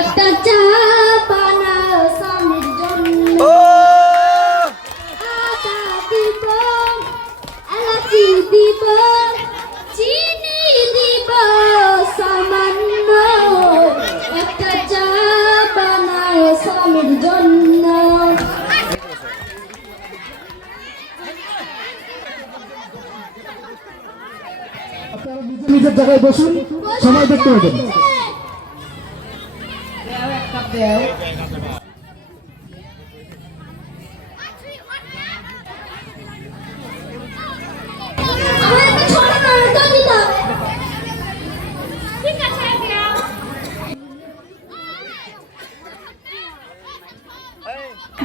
একটা চা বানাও স্বামীর জন্য আদা দিব এলাচি দিব চিনি দিব সামান্য একটা চা বানাও স্বামীর জন্য। আপনারা নিজের জায়গায় বসুন, সময় দেখতে পাবেন।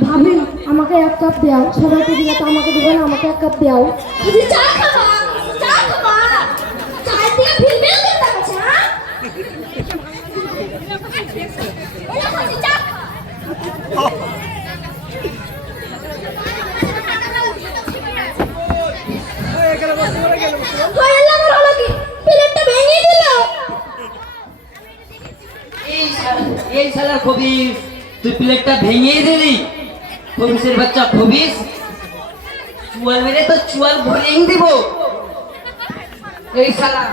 ভাবি আমাকে এক কাপ দাও, সবাইকে দিলে তো আমাকে দিবে না, আমাকে এক কাপ দাও। তুমি চা খাবা, চা খাবা, চায় দিয়ে ফিল্মেও দিতে আছে। হ্যাঁ এলা খাসি চা খা। কইলা আমার হলো কি প্লেটটা ভেঙে দিল। এই শালা খবিস, তুই প্লেটটা ভেঙে দিলি। খবিসের বাচ্চা খবিস, চুয়াল মেরে তো চুয়াল ভরিয়ে দিব। এই শালা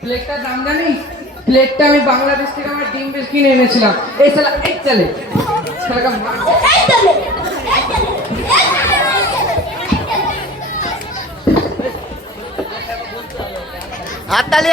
প্লেটটার দাম জানিস? প্লেটটা আমি বাংলাদেশ থেকে আমার ডিম বেশ কিনে এনেছিলাম। এই শালা এক চলে শালাকে মার। এই চলে হাততালি।